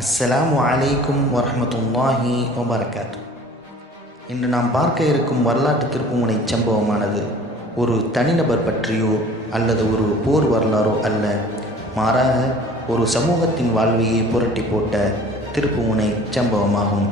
அஸ்ஸலாமு அலைக்கும் வரமத்துல்லாஹி வபரகாத் இன்று நாம் பார்க்க இருக்கும் வரலாற்று திருப்புமுனை சம்பவமானது ஒரு தனிநபர் பற்றியோ அல்லது ஒரு போர் வரலாறோ அல்ல. மாறாக ஒரு சமூகத்தின் வாழ்வையே புரட்டி போட்ட திருப்புமுனை சம்பவமாகும்.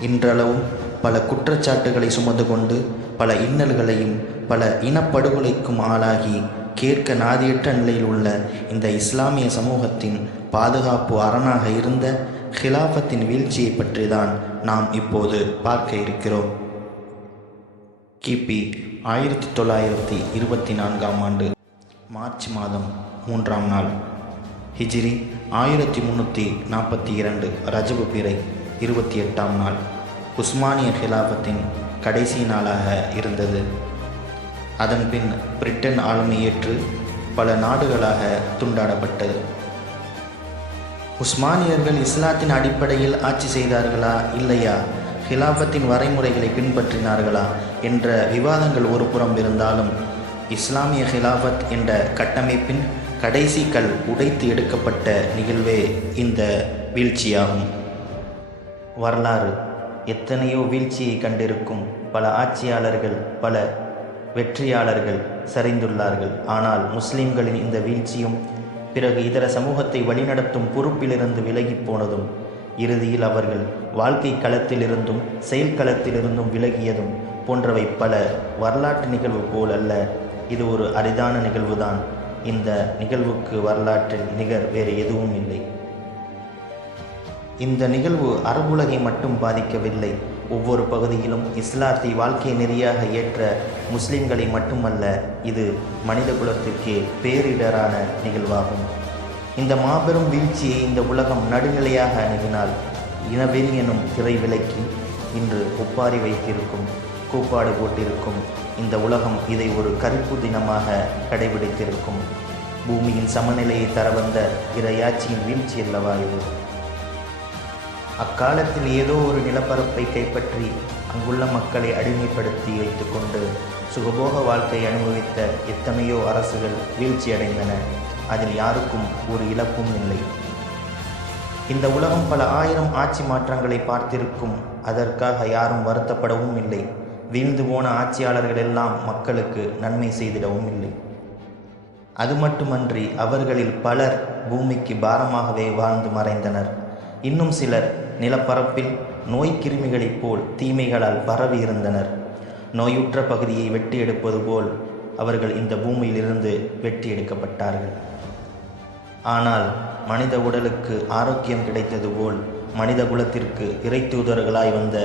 இன்றளவும் பல குற்றச்சாட்டுகளை சுமந்து கொண்டு பல இன்னல்களையும் பல இனப்படுகொலைக்கும் ஆளாகி கேட்க நாதியற்ற நிலையில் உள்ள இந்த இஸ்லாமிய சமூகத்தின் பாதுகாப்பு அரணாக இருந்த ஹிலாஃபத்தின் வீழ்ச்சியை பற்றி தான் நாம் இப்போது பார்க்க இருக்கிறோம். கிபி ஆயிரத்தி தொள்ளாயிரத்தி இருபத்தி நான்காம் ஆண்டு மார்ச் மாதம் மூன்றாம் நாள். ஹிஜ்ரி ஆயிரத்தி முந்நூற்றி நாற்பத்தி இரண்டு ரஜபு பிறை இருபத்தி எட்டாம் நாள். உஸ்மானிய ஹிலாஃபத்தின் கடைசி நாளாக இருந்தது. அதன்பின் பிரிட்டன் ஆளுமை ஏற்று பல நாடுகளாக துண்டாடப்பட்டது. உஸ்மானியர்கள் இஸ்லாத்தின் அடிப்படையில் ஆட்சி செய்தார்களா இல்லையா? ஹிலாபத்தின் வரைமுறைகளை பின்பற்றினார்களா என்ற விவாதங்கள் ஒரு புறம் இருந்தாலும் இஸ்லாமிய ஹிலாபத் என்ற கட்டமைப்பின் கடைசி கல் உடைத்து எடுக்கப்பட்ட நிகழ்வே இந்த வீழ்ச்சியாகும். வரலாறு. எத்தனையோ வீழ்ச்சியை கண்டிருக்கும் பல ஆட்சியாளர்கள் பல வெற்றியாளர்கள் சரிந்துள்ளார்கள். ஆனால் முஸ்லிம்களின் இந்த வீழ்ச்சியும் பிறகு இதர சமூகத்தை வழிநடத்தும் பொறுப்பிலிருந்து விலகிப் போனதும் இறுதியில் அவர்கள் வாழ்க்கை களத்திலிருந்தும் செயல்களத்திலிருந்தும் விலகியதும் போன்றவை பல வரலாற்று நிகழ்வு போல் அல்ல. இது ஒரு அரிதான நிகழ்வுதான். இந்த நிகழ்வுக்கு வரலாற்றில் நிகர் வேறு எதுவும் இல்லை. இந்த நிகழ்வு அரபுலகை மட்டும் பாதிக்கவில்லை. ஒவ்வொரு பகுதியிலும் இஸ்லாத்தை வாழ்க்கை நெறியாக ஏற்ற முஸ்லிம்களை மட்டுமல்ல இது மனித குலத்திற்கே பேரிடரான நிகழ்வாகும். இந்த மாபெரும் வீழ்ச்சியை இந்த உலகம் நடுநிலையாக அணுகினால் இனவெறி எனும் திரை விலக்கி இன்று ஒப்பாரி வைத்திருக்கும் கூப்பாடு போட்டிருக்கும் இந்த உலகம் இதை ஒரு கருப்பு தினமாக கடைபிடித்திருக்கும். பூமியின் சமநிலையை தர வந்த இரையாட்சியின் வீழ்ச்சி அல்லவா இது? அக்காலத்தில் ஏதோ ஒரு நிலப்பரப்பை கைப்பற்றி அங்குள்ள மக்களை அடிமைப்படுத்தி வைத்துக்கொண்டு சுகபோக வாழ்க்கை அனுபவித்த எத்தனையோ அரசுகள் வீழ்ச்சியடைந்தன. அதில் யாருக்கும் ஒரு இழப்பும் இல்லை. இந்த உலகம் பல ஆயிரம் ஆட்சி மாற்றங்களை பார்த்திருக்கும். அதற்காக யாரும் வருத்தப்படவும் இல்லை. வீழ்ந்து போன ஆட்சியாளர்கள் எல்லாம் மக்களுக்கு நன்மை செய்திடவும் இல்லை. அது மட்டுமன்றி அவர்களில் பலர் பூமிக்கு பாரமாகவே வாழ்ந்து மறைந்தனர். இன்னும் சிலர் நிலப்பரப்பில் நோய் கிருமிகளைப் போல் தீமைகளால் பரவி இருந்தனர். நோயுற்ற பகுதியை வெட்டி எடுப்பது போல் அவர்கள் இந்த பூமியிலிருந்து வெட்டி எடுக்கப்பட்டார்கள். ஆனால் மனித உடலுக்கு ஆரோக்கியம் கிடைத்தது போல் மனித குலத்திற்கு இறை தூதர்களாய் வந்த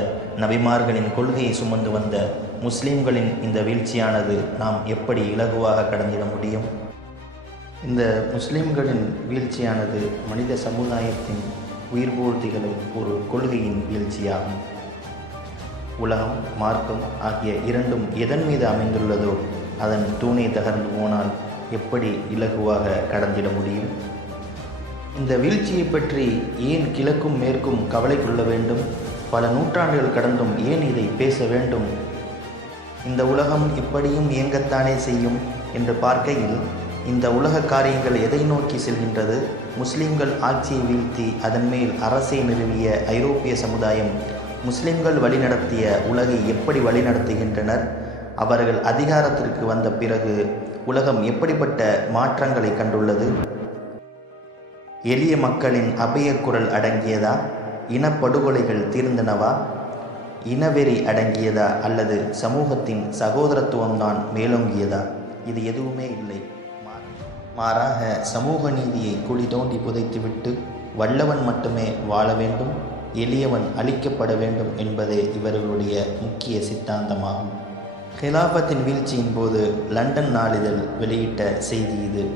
நபிமார்களின் கொள்கையை சுமந்து வந்த முஸ்லிம்களின் இந்த வீழ்ச்சியானது நாம் எப்படி இலகுவாக கடந்திட முடியும்? இந்த முஸ்லிம்களின் வீழ்ச்சியானது மனித சமுதாயத்தின் உயிர்போல் திகழும் ஒரு கொள்கையின் வீழ்ச்சியாகும். உலகம் மார்க்கம் ஆகிய இரண்டும் எதன் மீது அமைந்துள்ளதோ அதன் தூணை தகர்ந்து போனால் எப்படி இலகுவாக கடந்திட முடியும்? இந்த வீழ்ச்சியை பற்றி ஏன் கிழக்கும் மேற்கும் கவலை கொள்ள வேண்டும்? பல நூற்றாண்டுகள் கடந்தும் ஏன் இதை பேச வேண்டும்? இந்த உலகம் இப்படியும் இயங்கத்தானே செய்யும்? என்று பார்க்கையில் இந்த உலக காரியங்கள் எதை நோக்கி செல்கின்றது? முஸ்லிம்கள் ஆட்சியை வீழ்த்தி அதன் மேல் அரசை நிறுவிய ஐரோப்பிய சமுதாயம் முஸ்லிம்கள் வழிநடத்திய உலகை எப்படி வழிநடத்துகின்றனர்? அவர்கள் அதிகாரத்திற்கு வந்த பிறகு உலகம் எப்படிப்பட்ட மாற்றங்களை கண்டுள்ளது? எளிய மக்களின் அபயக்குரல் அடங்கியதா? இனப்படுகொலைகள் தீர்ந்தனவா? இனவெறி அடங்கியதா? அல்லது சமூகத்தின் சகோதரத்துவம்தான் மேலோங்கியதா? இது எதுவுமே இல்லை. மாறாக சமூக நீதியை குழி தோண்டி புதைத்துவிட்டு வல்லவன் மட்டுமே வாழ வேண்டும் எளியவன் அழிக்கப்பட வேண்டும் என்பதே இவர்களுடைய முக்கிய சித்தாந்தமாகும். ஹிலாபத்தின் வீழ்ச்சியின் போது லண்டன் நாளிதழ் வெளியிட்ட செய்தி இது.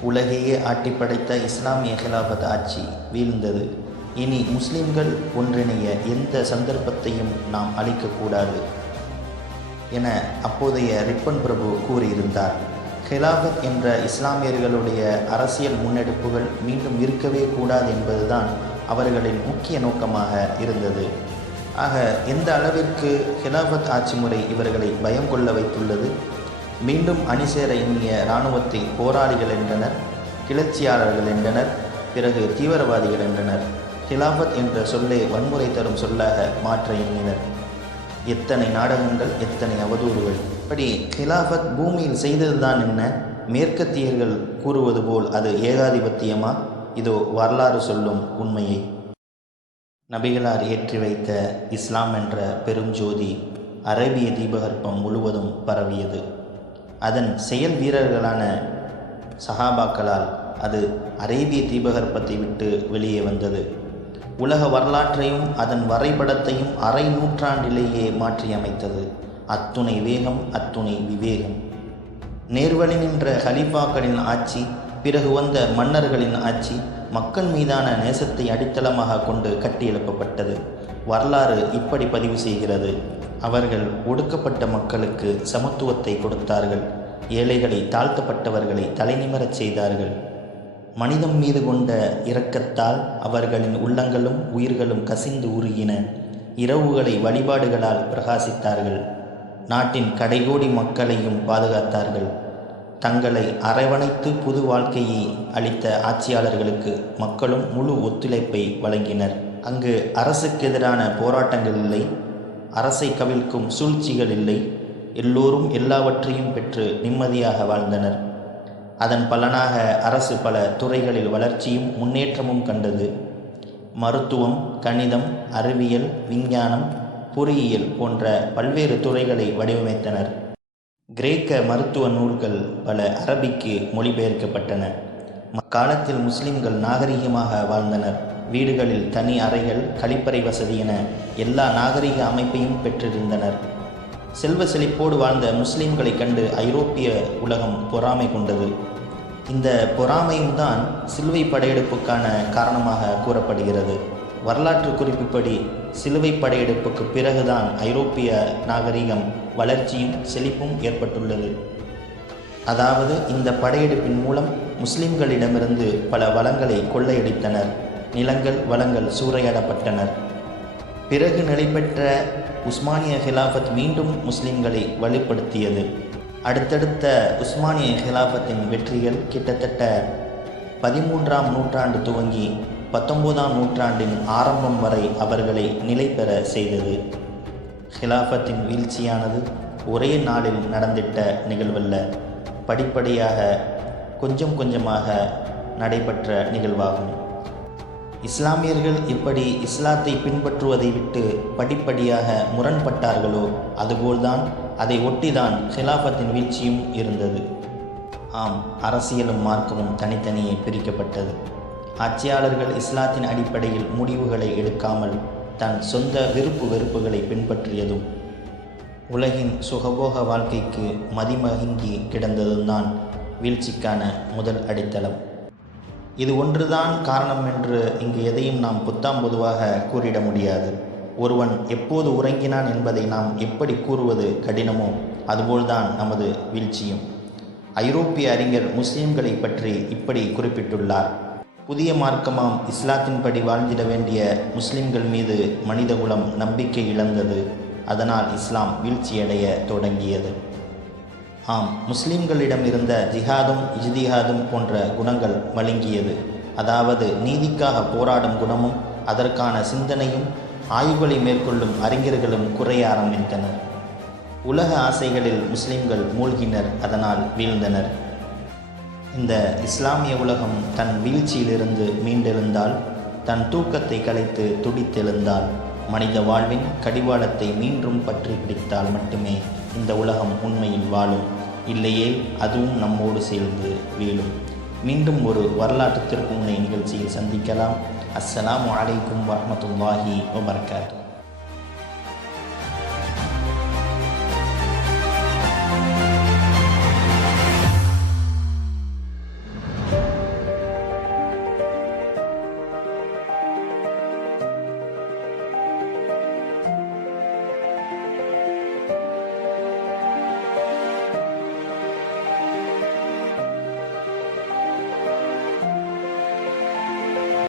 உலகையே ஆட்டிப்படைத்த இஸ்லாமிய ஹிலாபத் ஆட்சி வீழ்ந்தது. இனி முஸ்லிம்கள் ஒன்றிணைய எந்த சந்தர்ப்பத்தையும் நாம் அளிக்கக்கூடாது என அப்போதைய ரிப்பன் பிரபு கூறியிருந்தார். ஹிலாபத் என்ற இஸ்லாமியர்களுடைய அரசியல் முன்னெடுப்புகள் மீண்டும் இருக்கவே கூடாது என்பதுதான் அவர்களின் முக்கிய நோக்கமாக இருந்தது. ஆக எந்த அளவிற்கு ஹிலாபத் ஆட்சி முறை இவர்களை பயம் கொள்ள வைத்துள்ளது? மீண்டும் அணிசேர எண்ணிய இராணுவத்தை போராளிகள் என்றனர் கிளர்ச்சியாளர்கள் என்றனர் பிறகு தீவிரவாதிகள் என்றனர். ஹிலாஃபத் என்ற சொல்லை வன்முறை தரும் சொல்லாக மாற்ற எண்ணினர். எத்தனை நாடகங்கள் எத்தனை அவதூறுகள். இப்படி ஹிலாஃபத் பூமியில் செய்ததுதான் என்ன? மேற்கத்தியர்கள் கூறுவது போல் அது ஏகாதிபத்தியமா? இதோ வரலாறு சொல்லும் உண்மையை. நபிகளார் ஏற்றி வைத்த இஸ்லாம் என்ற பெரும் ஜோதி அரேபிய தீபகற்பம் முழுவதும் பரவியது. அதன் செயல் வீரர்களான சஹாபாக்களால் அது அரேபிய தீபகற்பத்தை விட்டு வெளியே வந்தது. உலக வரலாற்றையும் அதன் வரைபடத்தையும் அரை நூற்றாண்டிலேயே மாற்றியமைத்தது. அத்துணை வேகம் அத்துணை விவேகம். நேர்வழி நின்ற ஹலீஃபாக்களின் ஆட்சி பிறகு வந்த மன்னர்களின் ஆட்சி மக்கள் மீதான நேசத்தை அடித்தளமாக கொண்டு கட்டியெழுப்பப்பட்டது. வரலாறு இப்படி பதிவு செய்கிறது. அவர்கள் ஒடுக்கப்பட்ட மக்களுக்கு சமத்துவத்தை கொடுத்தார்கள். ஏழைகளை தாழ்த்தப்பட்டவர்களை தலைநிமரச் செய்தார்கள். மனிதம் மீது கொண்ட இரக்கத்தால் அவர்களின் உள்ளங்களும் உயிர்களும் கசிந்து உருகின. இரவுகளை வழிபாடுகளால் பிரகாசித்தார்கள். நாட்டின் கடைகோடி மக்களையும் பாதுகாத்தார்கள். தங்களை அரவணைத்து புது வாழ்க்கையை அளித்த ஆட்சியாளர்களுக்கு மக்களும் முழு ஒத்துழைப்பை வழங்கினர். அங்கு அரசுக்கு எதிரான போராட்டங்கள் இல்லை. அரசை கவிழ்க்கும் சூழ்ச்சிகள் இல்லை. எல்லோரும் எல்லாவற்றையும் பெற்று நிம்மதியாக வாழ்ந்தனர். அதன் பலனாக அரசு பல துறைகளில் வளர்ச்சியும் முன்னேற்றமும் கண்டது. மருத்துவம் கணிதம் அறிவியல் விஞ்ஞானம் பொறியியல் போன்ற பல்வேறு துறைகளை வடிவமைத்தனர். கிரேக்க மருத்துவ நூல்கள் பல அரபிக்கு மொழிபெயர்க்கப்பட்டன. மக்காலத்தில் முஸ்லிம்கள் நாகரிகமாக வாழ்ந்தனர். வீடுகளில் தனி அறைகள் கழிப்பறை வசதி என எல்லா நாகரிக அமைப்பையும் பெற்றிருந்தனர். செல்வ செழிப்போடு வாழ்ந்த முஸ்லீம்களை கண்டு ஐரோப்பிய உலகம் பொறாமை கொண்டது. இந்த பொறாமையும் தான் சிலுவை படையெடுப்புக்கான காரணமாக கூறப்படுகிறது. வரலாற்று குறிப்புப்படி சிலுவை படையெடுப்புக்கு பிறகுதான் ஐரோப்பிய நாகரிகம் வளர்ச்சியும் செழிப்பும் ஏற்பட்டுள்ளது. அதாவது இந்த படையெடுப்பின் மூலம் முஸ்லிம்களிடமிருந்து பல வளங்களை கொள்ளையடித்தனர். நிலங்கள் வளங்கள் சூறையாடப்பட்டனர். பிறகு நிலைபெற்ற உஸ்மானிய ஹிலாஃபத் மீண்டும் முஸ்லிம்களை வலுப்படுத்தியது. அடுத்தடுத்த உஸ்மானிய ஹிலாஃபத்தின் வெற்றிகள் கிட்டத்தட்ட பதிமூன்றாம் நூற்றாண்டு துவங்கி பத்தொன்பதாம் நூற்றாண்டின் ஆரம்பம் வரை அவர்களை நிலை பெற செய்தது. ஹிலாஃபத்தின் வீழ்ச்சியானது ஒரே நாளில் நடந்திட்ட நிகழ்வல்ல படிப்படியாக கொஞ்சம் கொஞ்சமாக நடைபெற்ற நிகழ்வாகும். இஸ்லாமியர்கள் இப்படி இஸ்லாத்தை பின்பற்றுவதை விட்டு படிப்படியாக முரண்பட்டார்களோ அதுபோல்தான் அதை ஒட்டிதான் ஹிலாஃபத்தின் வீழ்ச்சியும் இருந்தது. ஆம் அரசியலும் மார்க்கமும் தனித்தனியே பிரிக்கப்பட்டது. ஆட்சியாளர்கள் இஸ்லாத்தின் அடிப்படையில் முடிவுகளை எடுக்காமல் தன் சொந்த விருப்பு வெறுப்புகளை பின்பற்றியதும் உலகின் சுகபோக வாழ்க்கைக்கு மதிமகிங்கி கிடந்ததும் தான் வீழ்ச்சிக்கான முதல் அடித்தளம். இது ஒன்றுதான் காரணம் என்று இங்கு எதையும் நாம் புத்தாம் பொதுவாக கூறிட முடியாது. ஒருவன் எப்போது உறங்கினான் என்பதை நாம் எப்படி கூறுவது கடினமோ அதுபோல்தான் நமது வீழ்ச்சியும். ஐரோப்பிய அறிஞர் முஸ்லிம்களை பற்றி இப்படி குறிப்பிட்டுள்ளார். புதிய மார்க்கமாம் இஸ்லாத்தின்படி வாழ்ந்திட வேண்டிய முஸ்லிம்கள் மீது மனிதகுலம் நம்பிக்கை இழந்தது. அதனால் இஸ்லாம் வீழ்ச்சியடைய தொடங்கியது. ஆம் முஸ்லிம்களிடம் இருந்த ஜிஹாதும் இஜ்திஹாதும் போன்ற குணங்கள் மழுங்கியது அதாவது நீதிக்காக போராடும் குணமும் அதற்கான சிந்தனையும் ஆய்வுகளை மேற்கொள்ளும் அறிஞர்களும் குறைய ஆரம்பித்தனர் உலக ஆசைகளில் முஸ்லிம்கள் மூழ்கினர் அதனால் வீழ்ந்தனர். இந்த இஸ்லாமிய உலகம் தன் வீழ்ச்சியிலிருந்து மீண்டெழுந்தால் தன் தூக்கத்தை கலைத்து துடித்தெழுந்தால் மனித வாழ்வின் கடிவாளத்தை மீண்டும் பற்றி பிடித்தால் மட்டுமே இந்த உலகம் உண்மையில் வாழும். இல்லையே அதுவும் நம்மோடு சேர்ந்து வீழும். மீண்டும் ஒரு வரலாற்று திருப்புமுனை நிகழ்ச்சியில் சந்திக்கலாம். அஸ்ஸலாம் வலைக்கும் வரமத்துல்லாஹி வபர்காத்து.